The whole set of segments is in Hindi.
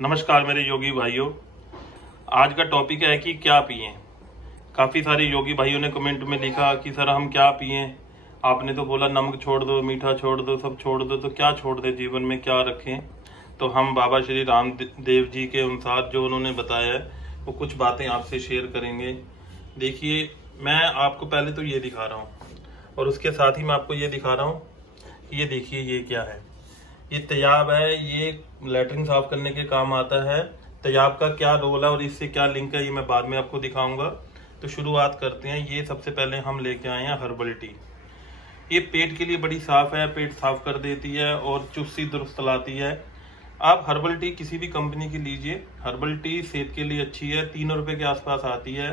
नमस्कार मेरे योगी भाइयों। आज का टॉपिक है कि क्या पिएं। काफ़ी सारे योगी भाइयों ने कमेंट में लिखा कि सर हम क्या पिएं, आपने तो बोला नमक छोड़ दो, मीठा छोड़ दो, सब छोड़ दो, तो क्या छोड़ दे, जीवन में क्या रखें। तो हम बाबा श्री रामदेव जी के अनुसार जो उन्होंने बताया है वो कुछ बातें आपसे शेयर करेंगे। देखिए, मैं आपको पहले तो ये दिखा रहा हूँ और उसके साथ ही मैं आपको ये दिखा रहा हूँ। ये देखिए, ये क्या है, ये तेजाब है। ये लैट्रिन साफ करने के काम आता है। तेजाब का क्या रोल है और इससे क्या लिंक है, ये मैं बाद में आपको दिखाऊंगा। तो शुरुआत करते हैं। ये सबसे पहले हम लेके आए हैं हर्बल टी। ये पेट के लिए बड़ी साफ है, पेट साफ कर देती है और चुस्सी दुरुस्त लाती है। आप हर्बल टी किसी भी कंपनी की लीजिए, हर्बल टी सेहत के लिए अच्छी है। 3 रुपए के आसपास आती है।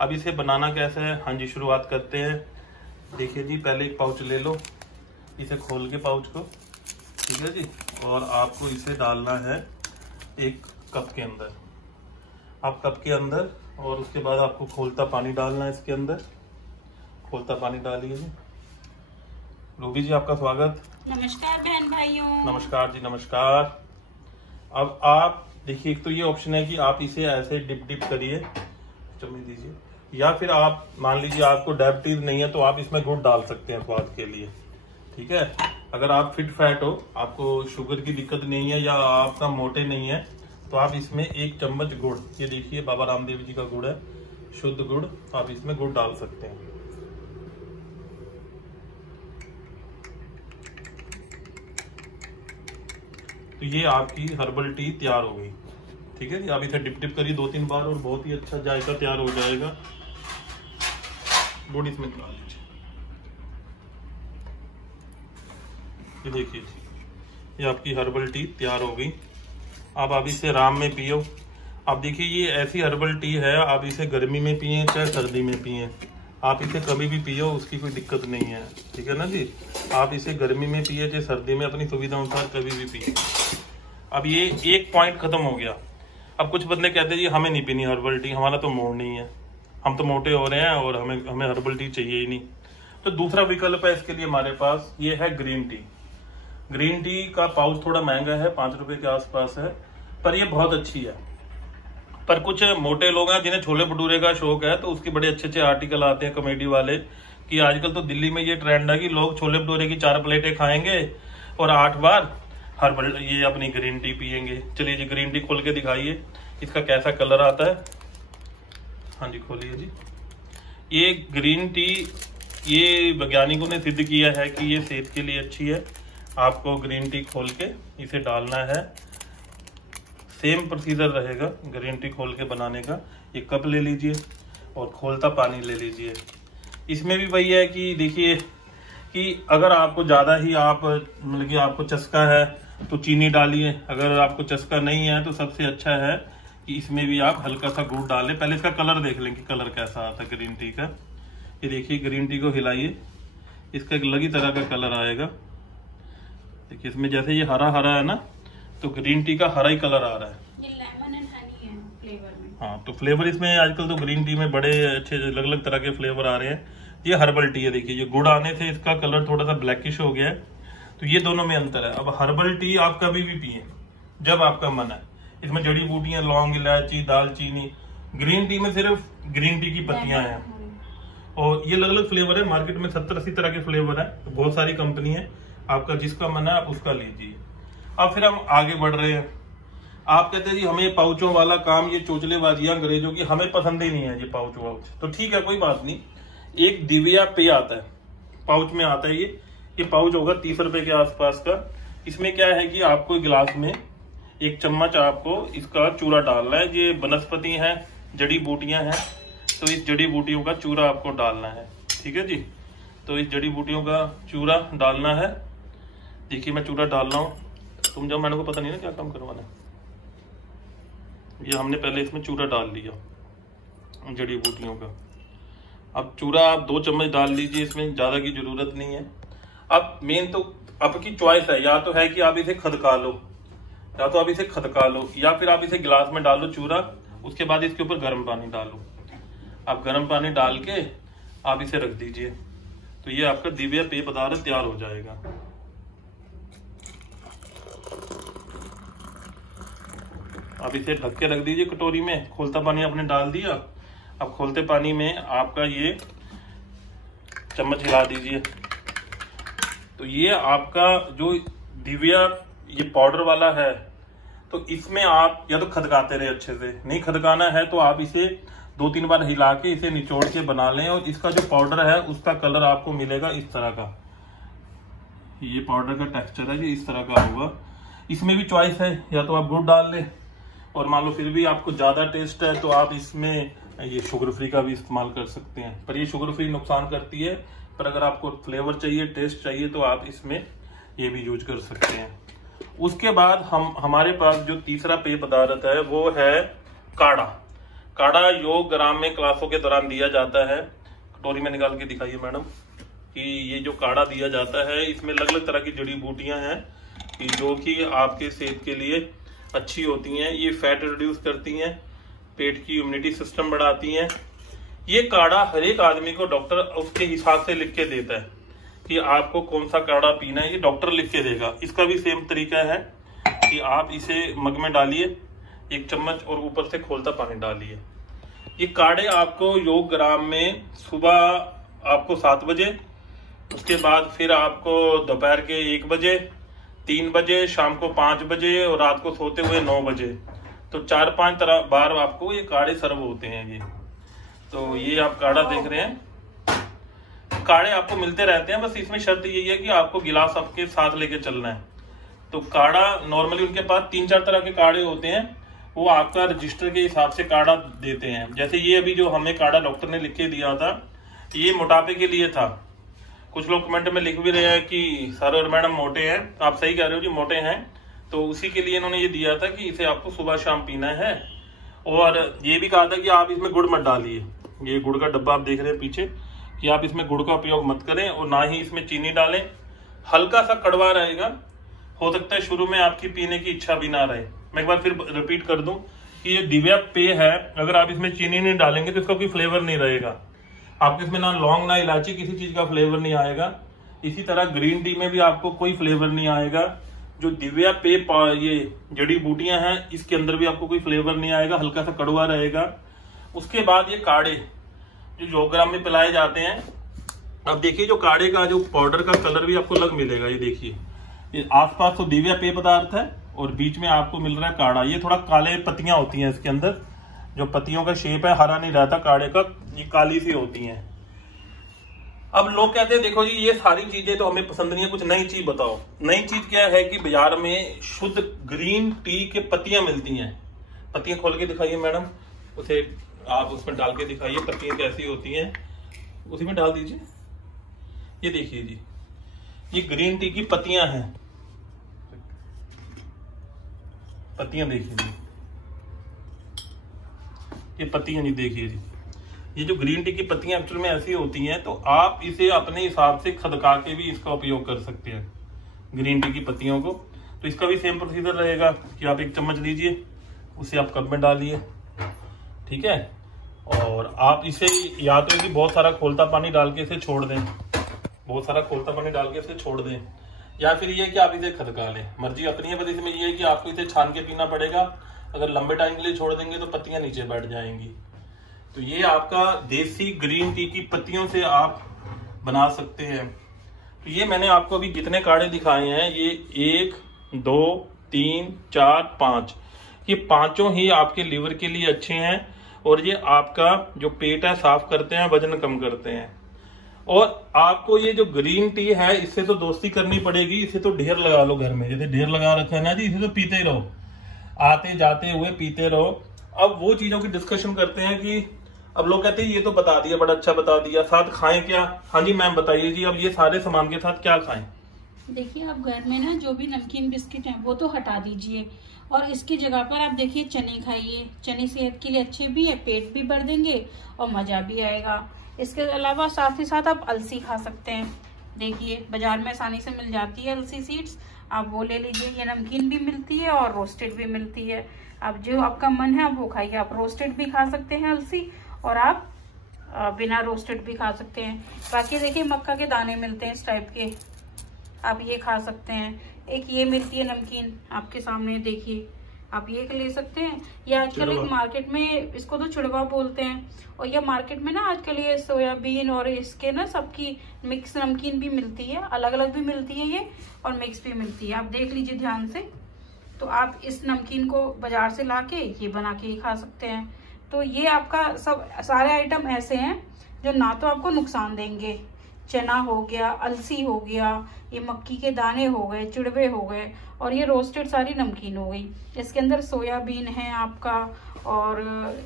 अब इसे बनाना कैसे है, हाँ जी शुरुआत करते हैं। देखिए जी, पहले एक पाउच ले लो, इसे खोल के पाउच को, ठीक है जी, और आपको इसे डालना है एक कप के अंदर। आप कप के अंदर, और उसके बाद आपको खोलता पानी डालना है इसके अंदर। खोलता पानी डालिए जी। रूबी जी, आपका स्वागत। नमस्कार बहन भाइयों। नमस्कार जी, नमस्कार। अब आप देखिए, एक तो ये ऑप्शन है कि आप इसे ऐसे डिप करिए, चम्मच दीजिए, या फिर आप मान लीजिए आपको डायबिटीज नहीं है तो आप इसमें गुड़ डाल सकते हैं स्वाद के लिए, ठीक है। अगर आप फिट फैट हो, आपको शुगर की दिक्कत नहीं है या आपका मोटे नहीं है, तो आप इसमें 1 चम्मच गुड़, ये देखिए बाबा रामदेव जी का गुड़ है, शुद्ध गुड़, आप इसमें गुड़ डाल सकते हैं। तो ये आपकी हर्बल टी तैयार हो गई, ठीक है जी। आप इसे डिप करिए 2-3 बार और बहुत ही अच्छा जायका तैयार हो जाएगा। गुड़ इसमें डाल लीजिए। ये देखिए, ये आपकी हर्बल टी तैयार हो गई। अब आप इसे आराम में पियो। अब देखिए, ये ऐसी हर्बल टी है, आप इसे गर्मी में पिए चाहे सर्दी में पिए, आप इसे कभी भी पियो, उसकी कोई दिक्कत नहीं है, ठीक है ना जी। आप इसे गर्मी में पिए चाहे सर्दी में, अपनी सुविधा अनुसार कभी भी पिए। अब ये एक पॉइंट खत्म हो गया। अब कुछ बंदे कहते हैं जी हमें नहीं पीनी हर्बल टी, हमारा तो मूड नहीं है, हम तो मोटे हो रहे हैं और हमें हर्बल टी चाहिए ही नहीं। तो दूसरा विकल्प है इसके लिए हमारे पास, ये है ग्रीन टी। ग्रीन टी का पाउच थोड़ा महंगा है, 5 रुपए के आसपास है, पर ये बहुत अच्छी है। पर कुछ मोटे लोग हैं जिन्हें छोले भटूरे का शौक है, तो उसके बड़े अच्छे अच्छे आर्टिकल आते हैं कॉमेडी वाले कि आजकल तो दिल्ली में ये ट्रेंड है कि लोग छोले भटूरे की 4 प्लेटें खाएंगे और 8 बार हर्बल ये अपनी ग्रीन टी पियेंगे। चलिए जी, ग्रीन टी खोल के दिखाइए, इसका कैसा कलर आता है। हाँ जी, खोलिए जी। ये ग्रीन टी, ये वैज्ञानिकों ने सिद्ध किया है कि ये सेहत के लिए अच्छी है। आपको ग्रीन टी खोल के इसे डालना है, सेम प्रोसीजर रहेगा ग्रीन टी खोल के बनाने का। एक कप ले लीजिए और खोलता पानी ले लीजिए। इसमें भी वही है कि देखिए कि अगर आपको ज़्यादा ही मतलब कि आपको चस्का है तो चीनी डालिए, अगर आपको चस्का नहीं है तो सबसे अच्छा है कि इसमें भी आप हल्का सा गुड़ डालें। पहले इसका कलर देख लें कि कलर कैसा आता है ग्रीन टी का। ये देखिए, ग्रीन टी को हिलाइए, इसका एक अलग ही तरह का कलर आएगा। देखिए, इसमें जैसे ये हरा हरा है ना, तो ग्रीन टी का हरा ही कलर आ रहा है। ये लेमन एंड हनी है फ्लेवर में। हाँ, तो फ्लेवर इसमें आजकल तो ग्रीन टी में बड़े अच्छे अलग अलग तरह के फ्लेवर आ रहे हैं। ये हर्बल टी है, देखिए ये गुड़ आने से इसका कलर थोड़ा सा ब्लैकिश हो गया है, तो ये दोनों में अंतर है। अब हर्बल टी आप कभी भी पिए जब आपका मन है। इसमें जड़ी बूटियां, लौंग, इलायची, दालचीनी। ग्रीन टी में सिर्फ ग्रीन टी की पत्तियां हैं और ये अलग अलग फ्लेवर है। मार्केट में 70-80 तरह के फ्लेवर है, तो बहुत सारी कंपनी है, आपका जिसका मन है आप उसका लीजिए। अब फिर हम आगे बढ़ रहे हैं। आप कहते हैं जी हमें पाउचों वाला काम, ये चोचलेबाजियां अंग्रेजों की हमें पसंद ही नहीं है ये पाउच वाउच, तो ठीक है कोई बात नहीं। एक दिव्या पे आता है, पाउच में आता है ये पाउच होगा 30 रुपए के आसपास का। इसमें क्या है कि आपको गिलास में 1 चम्मच आपको इसका चूरा डालना है। ये वनस्पति है, जड़ी बूटियां हैं, तो इस जड़ी बूटियों का चूरा आपको डालना है, ठीक है जी। तो इस जड़ी बूटियों का चूरा डालना है। देखिए मैं चूरा डाल रहा हूँ, तुम जब मैंने को पता नहीं ना क्या काम करवाना है। ये हमने पहले इसमें चूरा डाल लिया जड़ी बूटियों का। अब चूरा आप 2 चम्मच डाल लीजिए, इसमें ज्यादा की जरूरत नहीं है। अब मेन तो आपकी चॉइस है, या तो है कि आप इसे खदका लो, या फिर आप इसे गिलास में डालो चूरा, उसके बाद इसके ऊपर गर्म पानी डालो। आप गर्म पानी डाल के आप इसे रख दीजिए, तो ये आपका दिव्या पेय पदार्थ तैयार हो जाएगा। अब इसे ढक के रख दीजिए कटोरी में। खोलता पानी आपने डाल दिया। अब खोलते पानी में आपका ये चम्मच हिला दीजिए। तो ये आपका जो दिव्या ये पाउडर वाला है, तो इसमें आप या तो खदकाते रहे अच्छे से, नहीं खदकाना है तो आप इसे 2-3 बार हिला के इसे निचोड़ के बना लें। और इसका जो पाउडर है उसका कलर आपको मिलेगा इस तरह का। ये पाउडर का टेक्सचर है, ये इस तरह का होगा। इसमें भी चॉइस है, या तो आप गुड़ डाल लें, और मान लो फिर भी आपको ज्यादा टेस्ट है तो आप इसमें ये शुगर फ्री का भी इस्तेमाल कर सकते हैं। पर ये शुगर फ्री नुकसान करती है, पर अगर आपको फ्लेवर चाहिए, टेस्ट चाहिए, तो आप इसमें ये भी यूज कर सकते हैं। उसके बाद हमारे पास जो तीसरा पेय पदार्थ है वो है काढ़ा। काढ़ा योग ग्राम में क्लासों के दौरान दिया जाता है। कटोरी में निकाल के दिखाइए मैडम कि ये जो काढ़ा दिया जाता है इसमें अलग अलग तरह की जड़ी बूटियां हैं कि जो कि आपके सेहत के लिए अच्छी होती हैं। ये फैट रिड्यूस करती हैं, पेट की इम्यूनिटी सिस्टम बढ़ाती हैं। ये काढ़ा हर एक आदमी को डॉक्टर उसके हिसाब से लिख के देता है कि आपको कौन सा काढ़ा पीना है, ये डॉक्टर लिख के देगा। इसका भी सेम तरीका है कि आप इसे मग में डालिए 1 चम्मच और ऊपर से खोलता पानी डालिए। ये काढ़े आपको योग ग्राम में सुबह आपको 7 बजे, उसके बाद फिर आपको दोपहर के 1 बजे, 3 बजे, शाम को 5 बजे और रात को सोते हुए 9 बजे, तो 4-5 बार आपको ये काढ़े सर्व होते हैं। ये तो ये आप काढ़ा देख रहे हैं, काढ़े आपको मिलते रहते हैं। बस इसमें शर्त यही है कि आपको गिलास आपके साथ लेके चलना है। तो काढ़ा नॉर्मली उनके पास 3-4 तरह के काढ़े होते हैं, वो आपका रजिस्टर के हिसाब से काढ़ा देते हैं। जैसे ये अभी जो हमें काढ़ा डॉक्टर ने लिख के दिया था, ये मोटापे के लिए था। कुछ लोग कमेंट में लिख भी रहे हैं कि सर और मैडम मोटे हैं। आप सही कह रहे हो जी, मोटे हैं, तो उसी के लिए इन्होंने ये दिया था कि इसे आपको सुबह शाम पीना है। और ये भी कहा था कि आप इसमें गुड़ मत डालिए। ये गुड़ का डब्बा आप देख रहे हैं पीछे, कि आप इसमें गुड़ का उपयोग मत करें और ना ही इसमें चीनी डालें। हल्का सा कड़वा रहेगा, हो सकता है शुरू में आपकी पीने की इच्छा भी ना रहे। मैं एक बार फिर रिपीट कर दूं कि ये दिव्या पेय है, अगर आप इसमें चीनी नहीं डालेंगे तो इसका कोई फ्लेवर नहीं रहेगा। आपको इसमें ना लौंग ना इलायची किसी चीज का फ्लेवर नहीं आएगा। इसी तरह ग्रीन टी में भी आपको कोई फ्लेवर नहीं आएगा। जो दिव्या पेय ये जड़ी बूटियां हैं इसके अंदर भी आपको कोई फ्लेवर नहीं आएगा, हल्का सा कड़वा रहेगा। उसके बाद ये काढ़े जो योग ग्राम में पिलाए जाते हैं, अब देखिए जो काढ़े का जो पाउडर का कलर भी आपको अलग मिलेगा। ये देखिए, ये आसपास तो दिव्या पेय पदार्थ है और बीच में आपको मिल रहा है काढ़ा। ये थोड़ा काले पत्तियां होती हैं इसके अंदर, जो पत्तियों का शेप है हरा नहीं रहता काढ़े का, ये काली सी होती हैं। अब लोग कहते हैं देखो जी ये सारी चीजें तो हमें पसंद नहीं है, कुछ नई चीज बताओ। नई चीज क्या है कि बाजार में शुद्ध ग्रीन टी के पत्तियां मिलती हैं। पत्तियां खोल के दिखाइए मैडम, उसे आप उसमें डाल के दिखाइए पत्तियां कैसी होती हैं, उसी में डाल दीजिए। ये देखिए जी, ये ग्रीन टी की पत्तियां हैं। पत्तियां देखिए जी, ये पत्तियां नहीं, देखिए जी, ये जो ग्रीन टी की पत्तियां एक्चुअल में ऐसी होती हैं। तो आप इसे अपने हिसाब से खदका के भी इसका उपयोग कर सकते हैं ग्रीन टी की पत्तियों को। तो इसका भी सेम प्रोसीजर रहेगा कि आप 1 चम्मच लीजिए, उसे आप कप में डालिए, ठीक है। और आप इसे या तो कि बहुत सारा खोलता पानी डाल के इसे छोड़ दें, बहुत सारा खोलता पानी डाल के इसे छोड़ दें, या फिर ये कि आप इसे खदका लें, मर्जी अपनी है। बस इसमें ये है कि आपको इसे छान के पीना पड़ेगा। अगर लंबे टाइम के लिए छोड़ देंगे तो पत्तियां नीचे बैठ जाएंगी। तो ये आपका देसी ग्रीन टी की पत्तियों से आप बना सकते हैं। तो ये मैंने आपको अभी जितने काढ़े दिखाए हैं, ये 1, 2, 3, 4, 5, ये पांचों ही आपके लिवर के लिए अच्छे हैं। और ये आपका जो पेट है साफ करते हैं, वजन कम करते हैं। और आपको ये जो ग्रीन टी है इससे तो दोस्ती करनी पड़ेगी। इसे तो ढेर लगा लो घर में, जैसे ढेर लगा रखा है ना जी, इसे तो पीते ही रहो, आते जाते हुए पीते रहो। अब वो चीजों की डिस्कशन करते हैं कि अब लोग कहते हैं ये तो बता दिया, बड़ा अच्छा बता दिया, साथ खाएं क्या? हाँ जी मैम बताइए जी, अब ये सारे सामान के साथ क्या खाएं? देखिए आप घर में ना जो भी नमकीन बिस्किट हैं वो तो हटा दीजिए, और इसकी जगह पर आप देखिए चने खाइए। चने सेहत के लिए अच्छे भी है, पेट भी भर देंगे और मजा भी आएगा। इसके अलावा साथ ही साथ आप अलसी खा सकते हैं। देखिए बाजार में आसानी से मिल जाती है अलसी सीड्स, आप वो ले लीजिए। ये नमकीन भी मिलती है और रोस्टेड भी मिलती है। आप जो आपका मन है आप वो खाइए। आप रोस्टेड भी खा सकते हैं अलसी, और आप बिना रोस्टेड भी खा सकते हैं। बाकी देखिए मक्का के दाने मिलते हैं इस टाइप के, आप ये खा सकते हैं। एक ये मिलती है नमकीन आपके सामने, देखिए आप ये ले सकते हैं। या आजकल एक मार्केट में इसको तो चिड़वा बोलते हैं, और ये मार्केट में ना आजकल ये सोयाबीन और इसके ना सबकी मिक्स नमकीन भी मिलती है, अलग अलग भी मिलती है ये, और मिक्स भी मिलती है। आप देख लीजिए ध्यान से। तो आप इस नमकीन को बाजार से लाके ये बना के ही खा सकते हैं। तो ये आपका सब सारे आइटम ऐसे हैं जो ना तो आपको नुकसान देंगे। चना हो गया, अलसी हो गया, ये मक्की के दाने हो गए, चिड़वे हो गए, और ये रोस्टेड सारी नमकीन हो गई। इसके अंदर सोयाबीन है आपका, और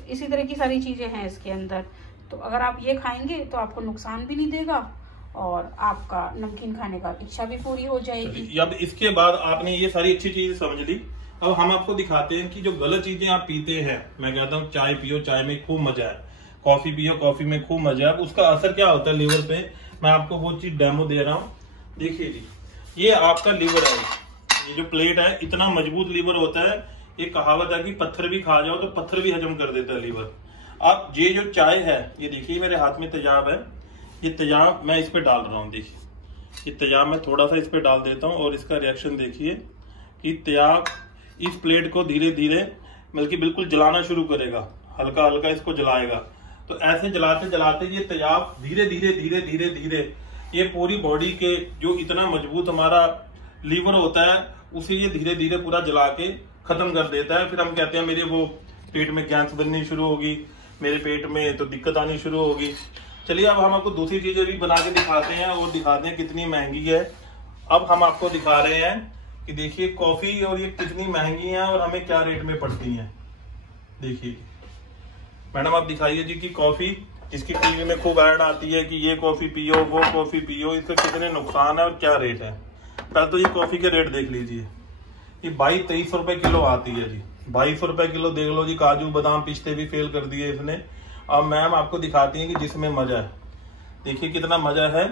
इसी तरह की सारी चीजें हैं इसके अंदर। तो अगर आप ये खाएंगे तो आपको नुकसान भी नहीं देगा और आपका नमकीन खाने का इच्छा भी पूरी हो जाएगी। अब इसके बाद आपने ये सारी अच्छी चीजें समझ ली। अब हम आपको दिखाते हैं कि जो गलत चीजें आप पीते हैं। मैं कहता हूँ चाय पियो, चाय में खूब मजा है, कॉफी पियो, कॉफी में खूब मजा है। उसका असर क्या होता है लीवर पे, मैं आपको वो चीज डेमो दे रहा हूँ। देखिए जी, ये आपका लीवर है, ये जो प्लेट है इतना मजबूत लीवर होता है। ये कहावत है कि पत्थर भी खा जाओ तो पत्थर भी हजम कर देता है लीवर। अब ये जो चाय है, ये देखिए मेरे हाथ में तेजाब है, ये तेजाब मैं इस पे डाल रहा हूँ। देखिए ये तेजाब मैं थोड़ा सा इस पे डाल देता हूँ और इसका रिएक्शन देखिए कि तेजाब इस प्लेट को धीरे धीरे बल्कि बिल्कुल जलाना शुरू करेगा, हल्का हल्का इसको जलाएगा। तो ऐसे जलाते जलाते ये तेजाब धीरे धीरे धीरे धीरे धीरे ये पूरी बॉडी के जो इतना मजबूत हमारा लीवर होता है उसे ये धीरे धीरे पूरा जला के खत्म कर देता है। फिर हम कहते हैं मेरे वो पेट में गैस बननी शुरू होगी, मेरे पेट में तो दिक्कत आनी शुरू होगी। चलिए अब हम आपको दूसरी चीजें भी बना के दिखाते हैं और दिखाते हैं कितनी महंगी है। अब हम आपको दिखा रहे हैं कि देखिए कॉफी और ये कितनी महंगी है और हमें क्या रेट में पड़ती है। देखिए मैडम आप दिखाइए जी कि कॉफी जिसकी टीवी में खूब ऐड आती है कि ये कॉफी पियो, वो कॉफी पियो, इसके कितने नुकसान है और क्या रेट है। पहले तो ये कॉफी के रेट देख लीजिए, ये 22-23 रुपए किलो आती है जी। 22 रुपए किलो देख लो जी। काजू बादाम पिस्ते भी फेल कर दिए इसने। अब मैम आपको दिखाती है कि जिसमें मजा है। देखिए कितना मजा है।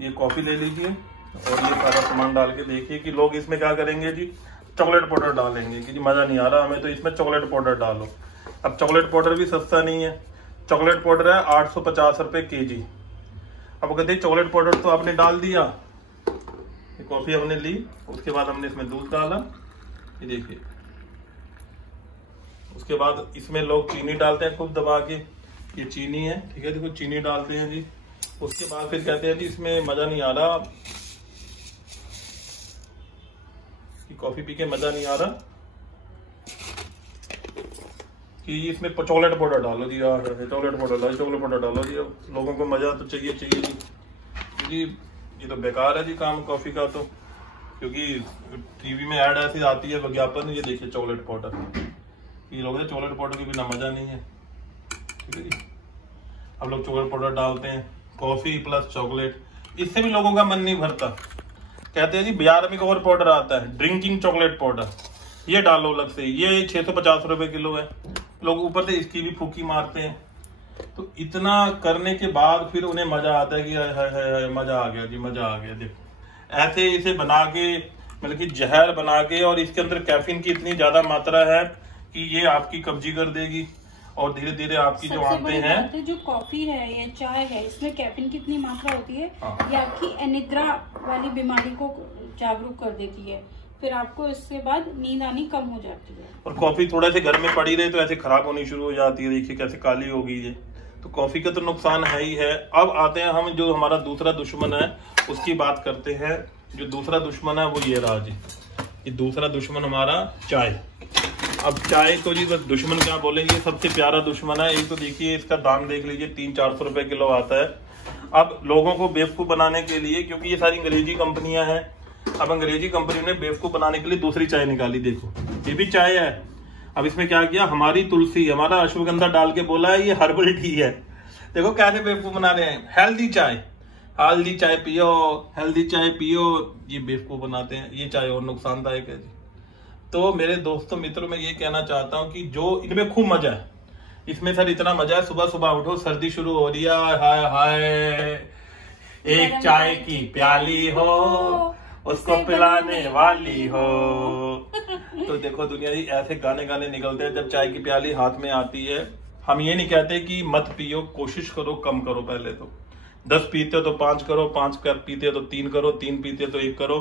ये कॉफी ले लीजिए और ये सारा सामान डाल के देखिए कि लोग इसमें क्या करेंगे जी, चॉकलेट पाउडर डालेंगे कि जी मजा नहीं आ रहा हमें तो इसमें चॉकलेट पाउडर डालो। अब चॉकलेट पाउडर भी सस्ता नहीं है, चॉकलेट पाउडर है 850 रुपए केजी। अब कहते हैं चॉकलेट पाउडर तो आपने डाल दिया, कॉफी हमने ली, उसके बाद हमने इसमें दूध डाला, ये देखिए। उसके बाद इसमें लोग चीनी डालते हैं खूब दबा के, ये चीनी है, ठीक है, देखो चीनी डालते हैं जी। उसके बाद फिर कहते हैं कि इसमें मजा नहीं आ रहा, कि कॉफी पी के मजा नहीं आ रहा, कि इसमें चॉकलेट पाउडर डालो जी। यार चॉकलेट पाउडर डालो, चॉकलेट पाउडर डालो जी। अब लोगों को मजा तो चाहिए चाहिए जी। ये तो बेकार है जी काम कॉफी का तो, क्योंकि टीवी में ऐड ऐसी आती है विज्ञापन, ये देखिए चॉकलेट पाउडर, ये लोग चॉकलेट पाउडर की बिना मजा नहीं है, ठीक है जी। अब लोग चॉकलेट पाउडर डालते हैं, कॉफी प्लस चॉकलेट, इससे भी लोगों का मन नहीं भरता। कहते हैं जी बाजार में एक और पाउडर आता है ड्रिंकिंग चॉकलेट पाउडर, ये डालो अलग से, ये 650 रुपए किलो है। लोग ऊपर से इसकी भी फूकी मारते हैं। तो इतना करने के बाद फिर उन्हें मजा आता है कि है मजा आ गया जी, मजा आ गया। देखो ऐसे इसे बना के मतलब कि जहर बना के, और इसके अंदर कैफीन की इतनी ज्यादा मात्रा है कि ये आपकी कब्जी कर देगी और धीरे धीरे आपकी जो आंतें हैं, जो कॉफी है या चाय है, इसमें कैफीन की इतनी मात्रा होती है ये आपकी अनिद्रा वाली बीमारी को जागरूक कर देती है। फिर आपको इसके बाद नींद आनी कम हो जाती है। और कॉफी थोड़ा से घर में पड़ी रहे तो ऐसे खराब होनी शुरू हो जाती है। देखिए कैसे काली हो गई है। तो कॉफी का तो नुकसान है ही है। अब आते हैं हम जो हमारा दूसरा दुश्मन है उसकी बात करते हैं। जो दूसरा दुश्मन है वो ये रहा जी, ये दूसरा दुश्मन हमारा चाय। अब चाय को जी बस दुश्मन क्या बोलेंगे, सबसे प्यारा दुश्मन है। एक तो देखिए इसका दाम देख लीजिए, 300-400 रुपए किलो आता है। अब लोगों को बेवकूफ बनाने के लिए, क्योंकि ये सारी अंग्रेजी कंपनियां हैं, अब अंग्रेजी कंपनी ने बेवकूफ बनाने के लिए दूसरी चाय निकाली। देखो ये भी चाय है। अब इसमें क्या किया, हमारी तुलसी, हमारा अश्वगंधा डाल के बोला है ये हर्बल टी है। देखो कैसे बेवकूफ बना रहे हैं। हेल्दी चाय, हेल्दी चाय पियो, हेल्दी चाय पियो, ये बेवकूफ बनाते हैं। ये चाय और नुकसानदायक है जी। तो मेरे दोस्तों मित्रों मैं ये कहना चाहता हूँ कि जो इनमें खूब मजा है, इसमें सर इतना मजा है, सुबह सुबह उठो, सर्दी शुरू हो रही है, हाय हाय एक चाय की प्याली हो, उसको पिलाने वाली हो। तो देखो दुनिया जी ऐसे गाने गाने निकलते हैं जब चाय की प्याली हाथ में आती है। हम ये नहीं कहते कि मत पियो, कोशिश करो कम करो। पहले तो 10 पीते हो तो 5 करो, 5 पीते हो तो 3 करो, 3 पीते हो तो 1 करो।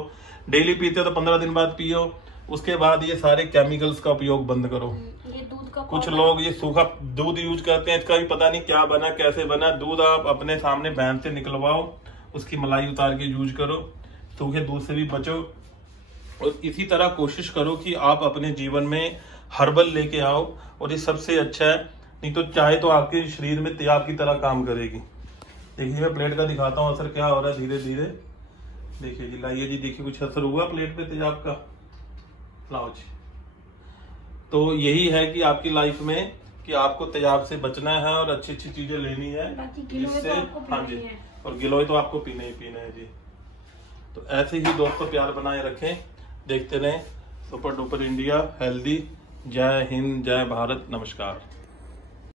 डेली पीते हो तो 15 दिन बाद पियो, उसके बाद ये सारे केमिकल्स का उपयोग बंद करो। ये दूध का कुछ लोग ये सूखा दूध यूज करते हैं, इसका भी पता नहीं क्या बना कैसे बना। दूध आप अपने सामने भैंस से निकलवाओ, उसकी मलाई उतार के यूज करो, सूखे दूध से भी बचो। और इसी तरह कोशिश करो कि आप अपने जीवन में हर्बल लेके आओ, और ये सबसे अच्छा है। नहीं तो चाहे तो आपके शरीर में तेजाब की तरह काम करेगी। देखिए मैं प्लेट का दिखाता हूँ असर क्या हो रहा है धीरे धीरे। देखिए जी, लाइए जी, देखिए कुछ असर हुआ प्लेट पे तेजाब का। लाओ जी। तो यही है कि आपकी लाइफ में कि आपको तेजाब से बचना है और अच्छी अच्छी चीजें लेनी है जिससे, हाँ जी, और गिलोय तो आपको पीने ही पीना है जी। तो ऐसे ही दोस्तों प्यार बनाए रखें, देखते रहें सुपर डुपर इंडिया हेल्दी। जय हिंद, जय भारत, नमस्कार।